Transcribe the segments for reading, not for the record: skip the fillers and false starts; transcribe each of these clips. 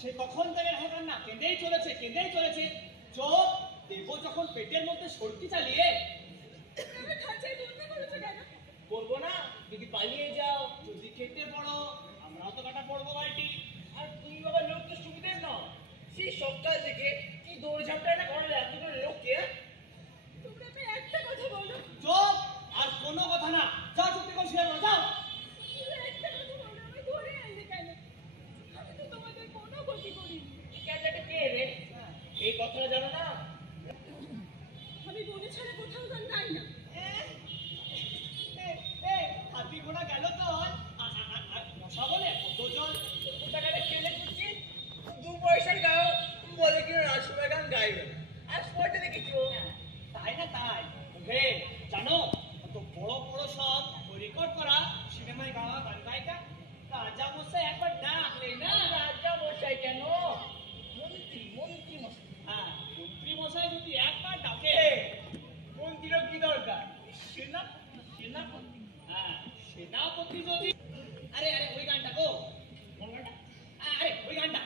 সে কখন থেকে হাঁটার না কেঁদেই চলেছে চোখ দেব যখন পেটের মধ্যে সর্দি চালিয়ে করবো না যদি পালিয়ে যাও যদি কেটে পড়ো আমরাও তো কাটা পড়বো বাড়িটি আর তুমি বাবা লোক তো সুবিধে নাও সেই সপ্তাহ থেকে কি দৌড়ঝাঁপটা না করলে এতগুলো লোককে তোমরা তো একটা কথা বলো চোখ আর কোনো কথা না যাও চুপটি করে শুয়ে পড়ো যাও একটা কথা বলো আমি ধরে আনলে কেন আমি তো তোমাদের কোনো ক্ষতি করিনি ক্যাটাটা কে রে এই কথাটা জানো না আমি বনে ছাড়া কোথাও যাই না হাতি ঘোড়া গেল তো মশা বলে কত জল টাকাটা খেলে করছি 2 পয়সার গাও বলে কি রাজসভায় গান গাইবে আর স্পটে দেখেছি তাই না তাই হে জানো কত বড় বড় সব রেকর্ড করা সিনেমায় গাওয়া গান গায়িকা রাজা মশাই একবার ডাকলে না রাজা মশাই কেন মন্ত্রী মশাই হ্যাঁ মন্ত্রী মশাই যদি একবার ডাকে মন্ত্রীর কি দরকার সেনাপতি হ্যাঁ সেনাপতি যদি আরে ওই গানটা গো কোন গানটা আরে ওই গানটা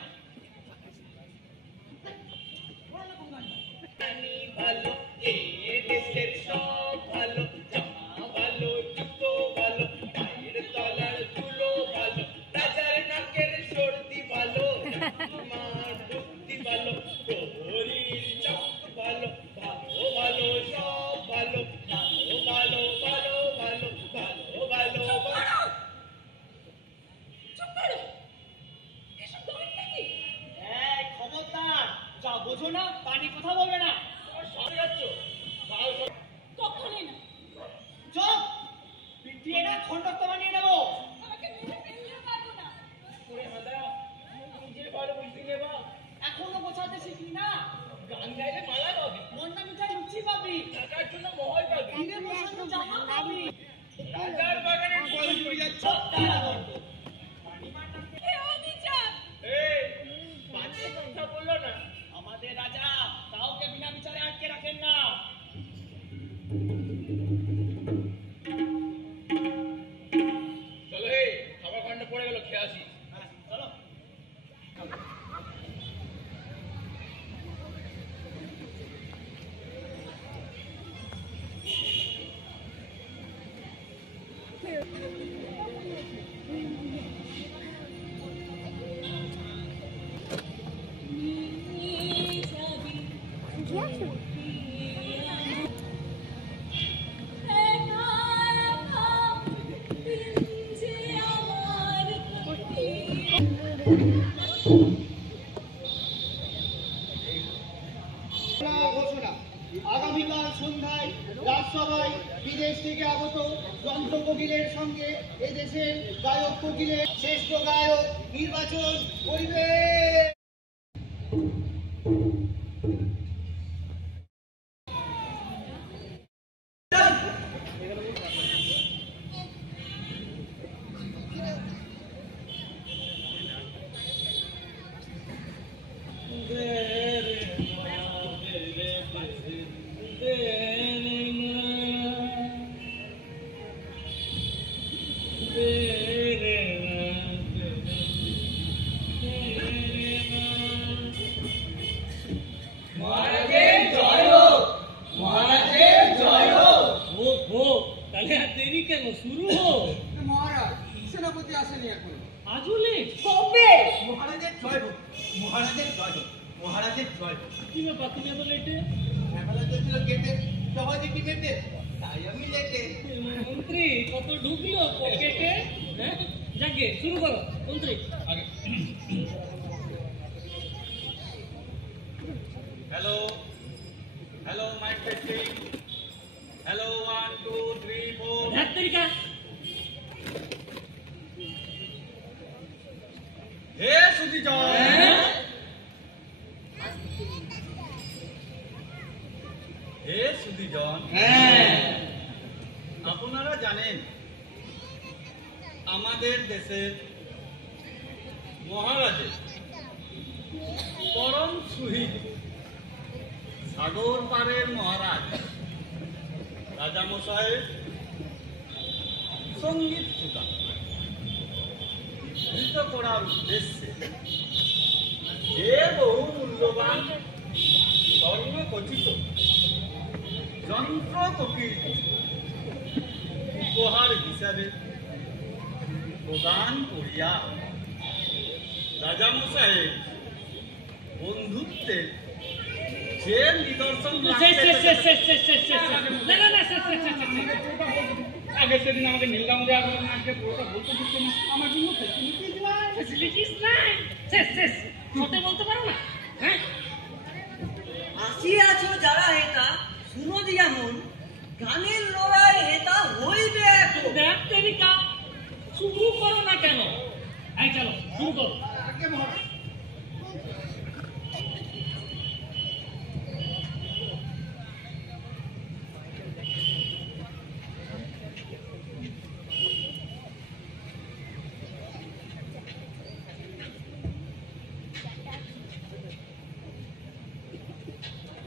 আমি ভালো এ দেশের সব ভালো জামা ভালো জুতো ভালো পায়ের তলার ধুলো ভালো রাজার নাকের সর্দি ভালো আমার বুদ্ধি ভালো প্রহরীর চক ভালো ভালো ভালো সব ভালো ভালো ভালো ভালো ভালো ভালো ভালো চুপ করো এসব গান নাকি এই খবরদার যা বোঝো না তা নিয়ে কথা বলবে না তোমার সরে যাচ্ছ কখনোই না চুপ পিটিয়ে না খণ্ডত্ব বানিয়ে নেবো আমাকে মেরে ফেললেও পারবো না করে হাঁদা নিজের ভালো বুঝতে নেবা এখনো বোঝাতে শিখি না গান গাইলে মালা পাবি মন্ডা মিঠাই লুচি পাবি টাকার জন্য মহল পাবি ধীরে বসানো জামা পাবি রাজার বাগানের ফল জুড়ে যাচ্ছ তারা করতো এ অবিচার এই বাজে কথা বললো না আমাদের রাজা কাউকে বিনা বিচারে আটকে রাখেন না চলো হে খাবার কাণ্ড পড়ে গেল খেয়ে আসি চলো আগামীকাল সন্ধ্যায় রাজসভায় বিদেশ থেকে আগত যন্ত্র কোকিলের সঙ্গে এদেশের গায়ক কোকিলের শ্রেষ্ঠ গায়ক নির্বাচন করিবে। শুরু হোক মহারাজ সেনাপতি আসেনি এখন আজুলে কবে মহারাজের জয় হোক মহারাজের জয় হোক মহারাজের জয় হোক কি ব্যাপার তুমি এত লেটে ঝামেলা চলছিল গেটে সহজে কি মেটে তাই আমি লেটে মন্ত্রী কত ঢুকলো পকেটে হ্যাঁ যাকে শুরু করো মন্ত্রী আগে hello hello mic testing hello 1 2 3 4 ধাত্রিকা হে সুধীজন হে সুধীজন আপনারা জানেন আমাদের দেশের মহারাজের পরম সুহিত সাগর পারের মহারাজ রাজামশাইয়ের সঙ্গীত পূজা বিধৃত করার উদ্দেশ্যে যে বহু মূল্যবান স্বর্ণখচিত যন্ত্র কোকিল উপহার হিসাবে প্রদান করিয়া রাজামশাইয়ের বন্ধুত্বের যে নিদর্শন আগে সেদিন আমাকে নিলাম দেওয়া আজকে পুরোটা বলতে দিচ্ছে না আমার জন্য ফ্যাসিলিটিস নাই শেষ শেষ সত্যি বলতে পারো না হ্যাঁ আসিয়াছ যারা হেতা শুনো দিয়া মন গানের লড়াই হেতা হইবে এখন দেখ তেরিকা শুরু করো না কেন এই চলো শুরু করো আগে মহারাজ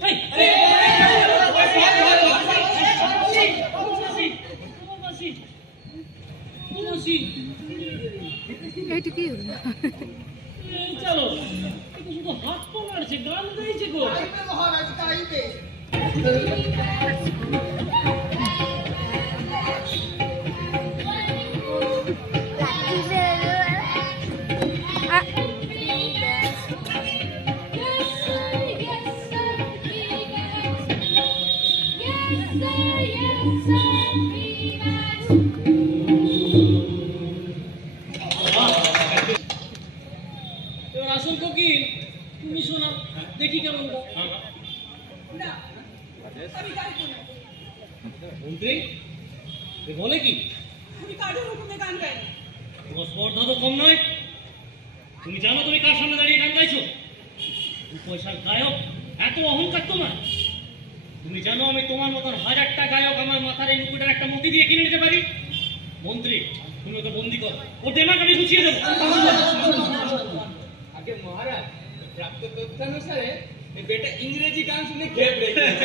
এই এইটুকুই হলো চলো শুধু হাত পা নাড়ছে গান গাইছে গো গাইবে মহারাজ গাইবে এবার আসল কোকিল তুমি শোনাও দেখি কেমন গাও না আমি গাইবো না মন্ত্রী এ বলে কি আমি কারোর হুকুমে গান গাই না তোমার স্পর্ধা তো কম নয় তুমি জানো তুমি কার সামনে দাঁড়িয়ে গান গাইছো 2 পয়সার গায়ক এত অহংকার তোমার তুমি জানো আমি তোমার মতন হাজারটা গায়ক আমার মাথার এই মুকুটের একটা মতি দিয়ে কিনে নিতে পারি মন্ত্রী তুমি ওকে বন্দি করো ও দেমাক আমি গুছিয়ে দেবো আগে মহারাজ প্রাপ্ত তথ্যানুসারে এই বেটা ইংরেজি গান শুনে ঘেপ রেখেছে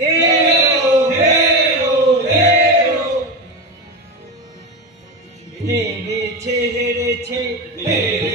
হেরো হেরো হেরো হেরেছে হেরেছে হেরেছে